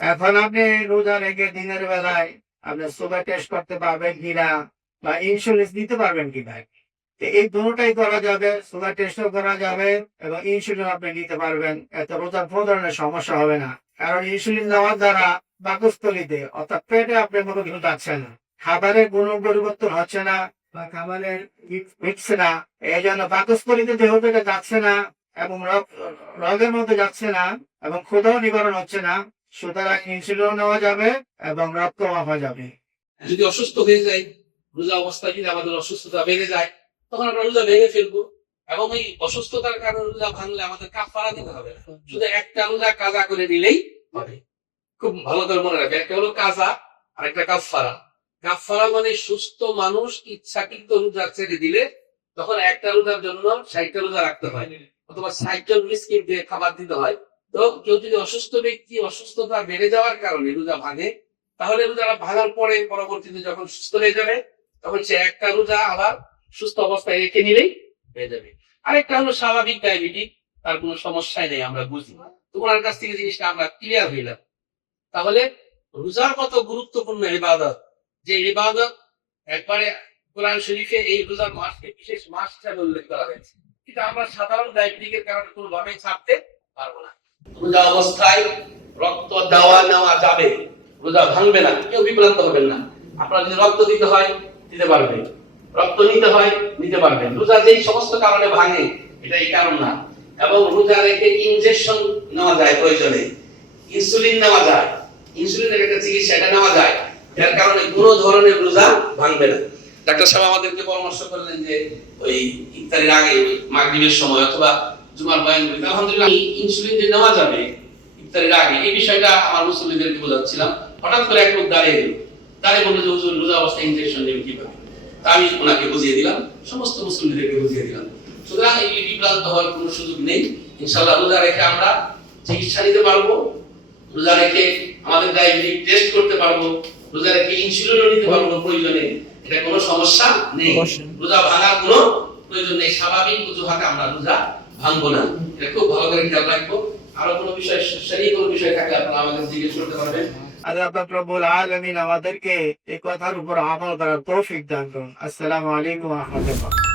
এখন আপনি রোজা রেখে দিনের বেলায় আপনি সুগার টেস্ট করতে পারবেন কিনা বা ইন্স্যুরেন্স দিতে পারবেন কিনা, এই দুটোটাই করা যাবে। সুগার টেস্টও করা যাবে এবং ইনসুলিন আপনি নিতে পারবেন। এতে রোজার কোনো ধরনের সমস্যা হবে না, কারণ ইনসুলিন দেওয়ার দ্বারা পাকস্থলীতে অর্থাৎ পেটে আপনি কোনো কিছু যাচ্ছে না, খাবারের গুণ পরিবর্তন হচ্ছে না বা খাবারের মিটছে না, এই জন্য পাকস্থলীতে দেহ থেকে যাচ্ছে না এবং রগের মধ্যে যাচ্ছে না এবং ক্ষুধাও নিবারণ হচ্ছে না। সুতরাং ইনসুলিনও নেওয়া যাবে এবং রক্ত মাপা যাবে। যদি অসুস্থ হয়ে যায়, রোজা অবস্থায় যদি আমাদের অসুস্থতা বেড়ে যায়, তখন আমরা রোজা ভেঙে ফেলবো এবং এই অসুস্থতার কারণে রোজা ভাঙলে আমাদের কাফারা দিতে হবে। শুধু একটা রোজা কাজা করে নিলেই হবে। খুব ভালো করে মনে রাখবে, একটা হলো কাজা আর একটা কাফারা। কাফারা মানে সুস্থ মানুষ ইচ্ছাকৃত রোজা ছেড়ে দিলে তখন একটা রোজার জন্য 60টা রোজা রাখতে হয়, অথবা 60 জন মিসকিন দিয়ে খাবার দিতে হয়। তো কেউ যদি অসুস্থ ব্যক্তি অসুস্থতা বেড়ে যাওয়ার কারণে রোজা ভাঙে, তাহলে রোজা ভাঙার পরে পরবর্তীতে যখন সুস্থ হয়ে যাবে তখন সে একটা রোজা আবার সুস্থ অবস্থায় রেখে নিলেই হয়ে যাবে। আরেকটা হলো স্বাভাবিক ডায়াবেটিক, তার কোনো সমস্যাই নেই, আমরা বুঝি। তোমার কাছ থেকে জিনিসটা আমরা ক্লিয়ার হইলাম। তাহলে রোজার কত গুরুত্বপূর্ণ ইবাদত, যে ইবাদত একবারে কোরআন শরীফে এই রোজার মাসকে বিশেষ মাস হিসাবে উল্লেখ করা হয়েছে, কিন্তু আমরা সাধারণ ডায়াবেটিকের কারণে কোনোভাবেই ছাড়তে পারবো না। রোজা অবস্থায় রক্ত দেওয়া নেওয়া যাবে, রোজা ভাঙবে না, কেউ বিভ্রান্ত হবেন না। আপনার যদি রক্ত দিতে হয় দিতে পারবেন, রক্ত নিতে হয় নিতে পারবেন। রোজা যেই সমস্ত কারণে ভাঙে এটা এই কারণ না। এবং রোজা রেখে ইনজেকশন নেওয়া যায়, প্রয়োজনে ইনসুলিন নেওয়া যায়, ইনসুলিনের একটা চিকিৎসা এটা নেওয়া যায়, যার কারণে কোনো ধরনের রোজা ভাঙবে না। ডাক্তার সাহেব আমাদেরকে পরামর্শ করলেন যে ওই ইফতারের আগে মাগরিবের সময় অথবা জুমার বয়ান করি, আলহামদুলিল্লাহ ইনসুলিন যে নেওয়া যাবে ইফতারের আগে, এই বিষয়টা আমার মুসল্লিদেরকে বোঝাচ্ছিলাম। হঠাৎ করে এক লোক দাঁড়িয়ে বললো যে হুজুর রোজা অবস্থায় ইনজেকশন নেবে কিভাবে। আমি ওনাকে বুঝিয়ে দিলাম, সমস্ত মুসলিমদেরকে বুঝিয়ে দিলাম। সুতরাং এই বিভ্রান্ত হওয়ার কোনো সুযোগ নেই। ইনশাআল্লাহ রোজা রেখে আমরা চিকিৎসা নিতে পারবো, রোজা রেখে আমাদের ডায়াবেটিক টেস্ট করতে পারবো, রোজা রেখে ইনসুলিনও নিতে পারবো প্রয়োজনে, এটা কোনো সমস্যা নেই। রোজা ভাঙার কোনো প্রয়োজন নেই, স্বাভাবিক অজুহাতে আমরা রোজা ভাঙবো না, এটা খুব ভালো করে খেয়াল রাখবো। আরো কোনো বিষয় শরীয়ত কোনো বিষয় থাকলে আপনারা আমাদের জিজ্ঞেস করতে পারবেন। আল্লাহ পাক রব্বুল আলামিন আমাদেরকে এই কথার উপর আমল করার তৌফিক দান করুন। আসসালামু আলাইকুম ওয়া রাহমাতুল্লাহ।